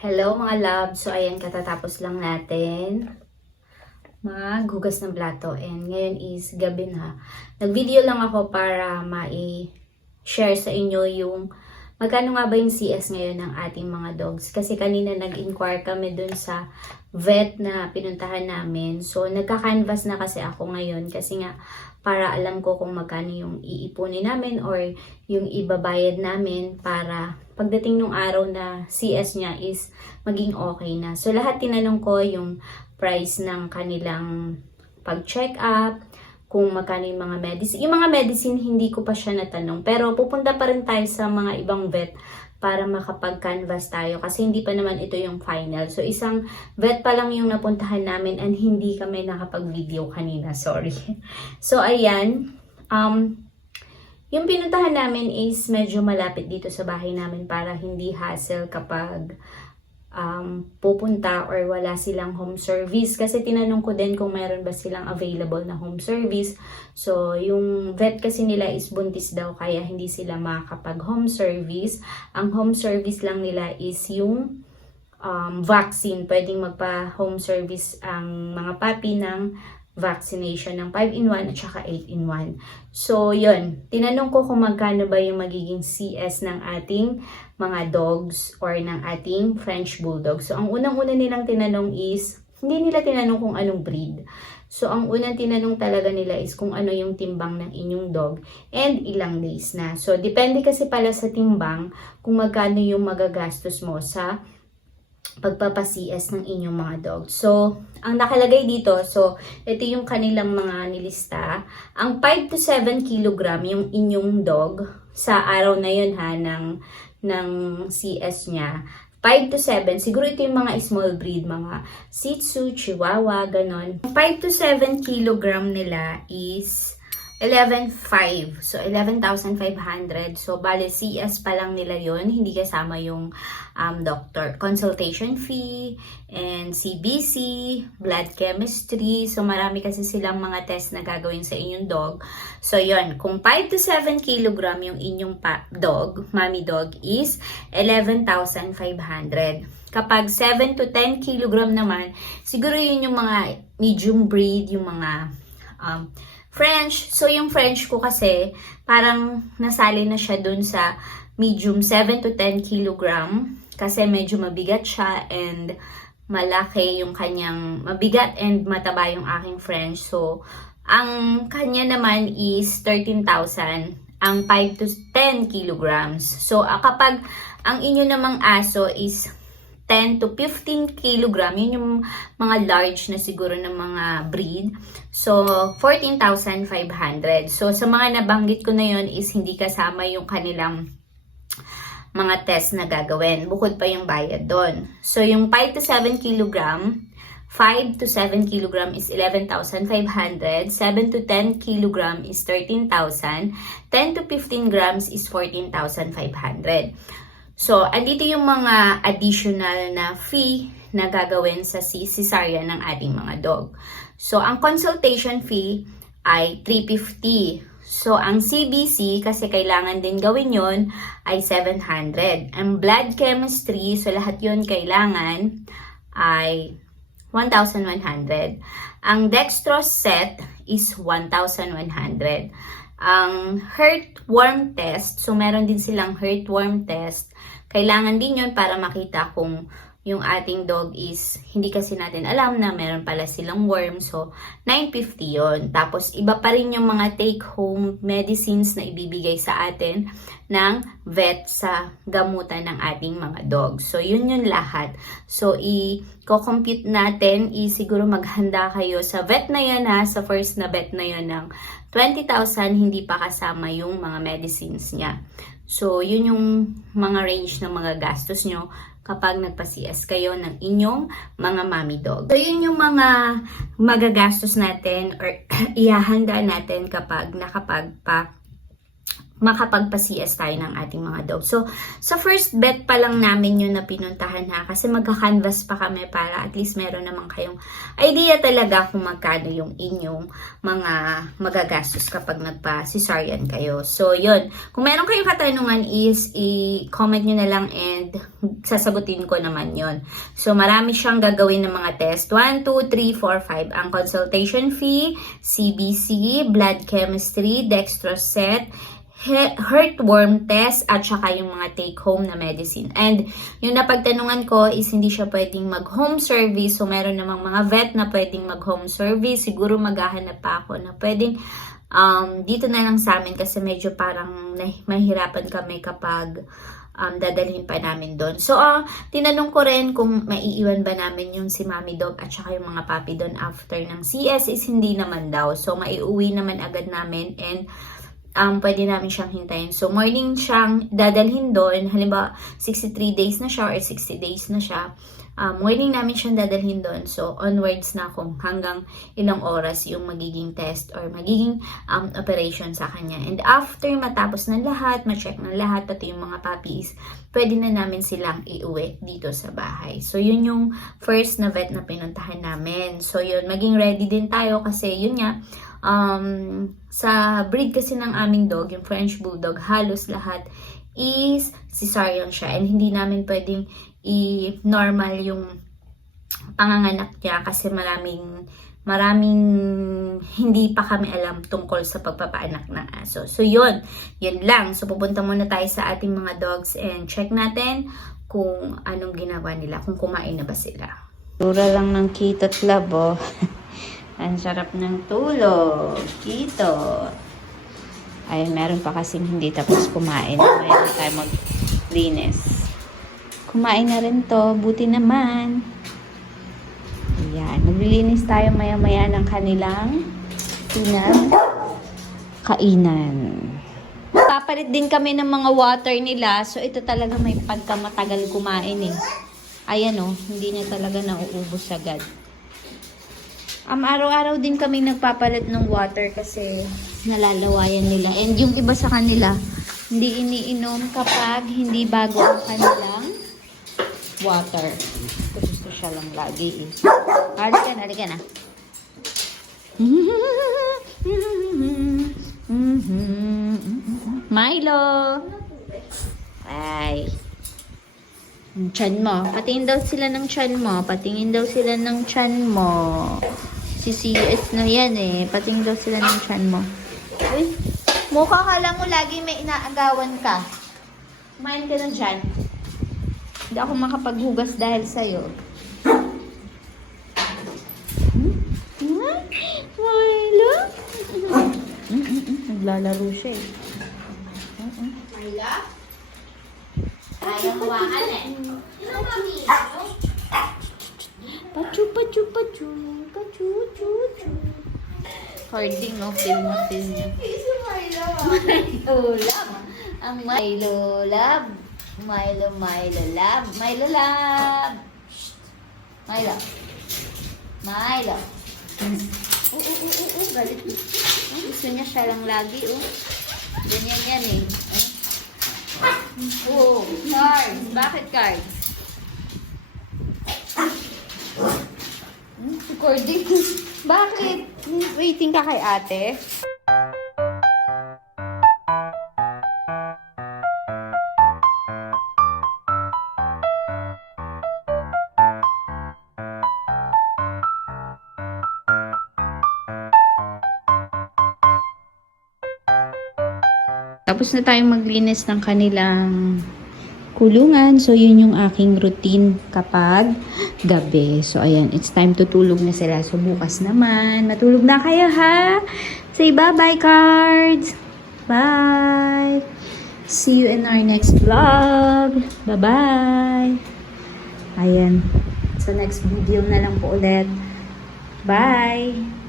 Hello mga love. So ayan, katatapos lang natin maghugas ng plato and ngayon is gabi na. Nag-video lang ako para share sa inyo yung magkano nga ba yung CS ngayon ng ating mga dogs. Kasi kanina nag-inquire kami dun sa vet na pinuntahan namin. So nagka-canvas na kasi ako ngayon kasi nga para alam ko kung magkano yung iipunin namin or yung ibabayad namin para pagdating ng araw na CS niya is maging okay na. So lahat tinanong ko yung price ng kanilang pag-check up, kung magkano yung mga medicine. Yung mga medicine, hindi ko pa siya natanong. Pero pupunta pa rin tayo sa mga ibang vet para makapag-canvas tayo. Kasi hindi pa naman ito yung final. So, isang vet pa lang yung napuntahan namin and hindi kami nakapag-video kanina. Sorry. So, ayan. Yung pinuntahan namin is medyo malapit dito sa bahay namin para hindi hassle kapag pupunta or wala silang home service. Kasi tinanong ko din kung meron ba silang available na home service. So, yung vet kasi nila is buntis daw kaya hindi sila makakapag home service. Ang home service lang nila is yung vaccine. Pwedeng magpa-home service ang mga papi ng vaccination ng 5-in-1 at saka 8-in-1. So, yun. Tinanong ko kung magkano ba yung magiging CS ng ating mga dogs or ng ating French Bulldog. So, ang unang-una nilang tinanong is, hindi nila tinanong kung anong breed. So, ang unang tinanong talaga nila is kung ano yung timbang ng inyong dog and ilang days na. So, depende kasi pala sa timbang kung magkano yung magagastos mo sa pagpapa-CS ng inyong mga dog. So, ang nakalagay dito, so, ito yung kanilang mga nilista. Ang 5 to 7 kilogram yung inyong dog sa araw na yun ha, ng CS niya. 5 to 7, siguro ito yung mga small breed, mga Shih Tzu, Chihuahua, ganon. 5 to 7 kilogram nila is 11,500. So, 11,500. So, bale, CS pa lang nila yon, hindi kasama yung doctor consultation fee, and CBC, blood chemistry. So, marami kasi silang mga test na gagawin sa inyong dog. So, yon, kung 5 to 7 kilogram yung inyong dog, mommy dog, is 11,500. Kapag 7 to 10 kilogram naman, siguro yun yung mga medium breed, yung mga French. So, yung French ko kasi, parang nasali na siya dun sa medium 7 to 10 kilogram. Kasi medyo mabigat siya and malaki yung kanyang, mabigat and mataba yung aking French. So, ang kanya naman is 13,000. Ang 5 to 10 kilograms. So, kapag ang inyo namang aso is 10 to 15 kilogram, yun yung mga large na siguro ng mga breed. So, 14,500. So, sa mga nabanggit ko na yun is hindi kasama yung kanilang mga test na gagawin. Bukod pa yung bayad doon. So, yung 5 to 7 kilogram, 5 to 7 kilogram is 11,500. 7 to 10 kilogram is 13,000. 10 to 15 grams is 14,500. So, andito yung mga additional na fee na gagawin sa cesarean ng ating mga dog. So, ang consultation fee ay 350. So, ang CBC, kasi kailangan din gawin yon, ay 700. Ang blood chemistry, so lahat yon kailangan, ay 1,100. Ang dextrose set is 1,100. Ang heartworm test, so meron din silang heartworm test. Kailangan din yun para makita kung yung ating dog is, hindi kasi natin alam na meron pala silang worm. So, 950 yun. Tapos, iba pa rin yung mga take-home medicines na ibibigay sa atin ng vet sa gamutan ng ating mga dog. So, yun yung lahat. So, i-compute natin, siguro maghanda kayo sa vet na yan ha, sa first na vet na yan ng 20,000, hindi pa kasama yung mga medicines niya. So, yun yung mga range ng mga gastos nyo kapag nagpa-CS kayo ng inyong mga mommy dog. So, yun yung mga magagastos natin or ihahanda natin kapag makapagpa-CS tayo ng ating mga dog. So, sa first bet pa lang namin yun na pinuntahan ha, kasi magka-canvas pa kami para at least meron naman kayong idea talaga kung magkano yung inyong mga magagastos kapag nagpa-cesarean kayo. So, yun. Kung meron kayong katanungan is i-comment nyo na lang and sasagutin ko naman yun. So, marami siyang gagawin ng mga test. 1, 2, 3, 4, 5. Ang consultation fee, CBC, blood chemistry, dextrose set, heartworm test, at saka yung mga take-home na medicine. And yung napagtanungan ko is hindi siya pwedeng mag-home service. So, meron namang mga vet na pwedeng mag-home service. Siguro maghahanap pa ako na pwedeng dito na lang sa amin kasi medyo parang mahirapan kami kapag dadalhin pa namin doon. So, tinanong ko rin kung maiiwan ba namin yung si Mommy Dog at saka yung mga puppy doon after ng CS is hindi naman daw. So, maiuwi naman agad namin and pwede namin siyang hintayin. So, morning siyang dadalhin doon. Halimbawa, 63 days na siya or 60 days na siya. Morning namin siyang dadalhin doon. So, onwards na kung hanggang ilang oras yung magiging test or magiging operation sa kanya. And after matapos ng lahat, ma-check ng lahat, pati yung mga puppies, pwede na namin silang iuwi dito sa bahay. So, yun yung first na vet na pinuntahan namin. So, yun, maging ready din tayo kasi yun nga, sa breed kasi ng aming dog, yung French Bulldog, halos lahat is cesarean siya and hindi namin pwedeng i-normal yung panganganak niya kasi maraming hindi pa kami alam tungkol sa pagpapaanak ng aso. So yun lang. So pupunta muna tayo sa ating mga dogs and check natin kung anong ginawa nila, kung kumain na ba sila. Tura lang ng Kito't Love, oh. Ang sarap ng tulog. Kito. Ay, meron pa kasing hindi tapos kumain. Mayroon tayo maglinis. Kumain na rin to. Buti naman. Ayan. Maglilinis tayo maya-maya ng kanilang kainan. Papalit din kami ng mga water nila. So, ito talaga may pagkamatagal kumain eh. Ayan oh. Hindi niya talaga nauubos agad. Araw-araw din kami nagpapalit ng water kasi nalalawayan nila. And yung iba sa kanila, hindi iniinom kapag hindi bago ang kanilang water. Gusto siya lang lagi eh. Halika na. Milo! Ay. Ang tiyan mo. Patingin daw sila ng tiyan mo. Patingin daw sila ng tiyan mo. Si CS na yan eh. Patingin daw sila ng tiyan mo. Uy, mukha ka lang mo lagi may inaagawan ka. Kumain ka na dyan. Hindi ako makapaghugas dahil sa'yo. Milo? Naglalaro siya eh. Myla? Ayaw hawakan eh. Ano, Mami? Pachu. Harding, no? Feel niya. Si Myla. Milo Love. Ang Milo Love. Milo Love. Milo Love. Milo. Galit. Gusto niya siya lang lagi, oh. Ganyan yan eh. Oh, cards. Bakit cards? Si Cordy. Bakit? Waiting ka kay ate? Tapos na tayong maglinis ng kanilang kulungan. So, yun yung aking routine kapag gabi. So, ayan. It's time to tulog na sila. So, bukas naman. Matulog na kayo, ha? Say bye-bye, cards! Bye! See you in our next vlog. Bye-bye! Ayan. Sa next video na lang po ulit. Bye!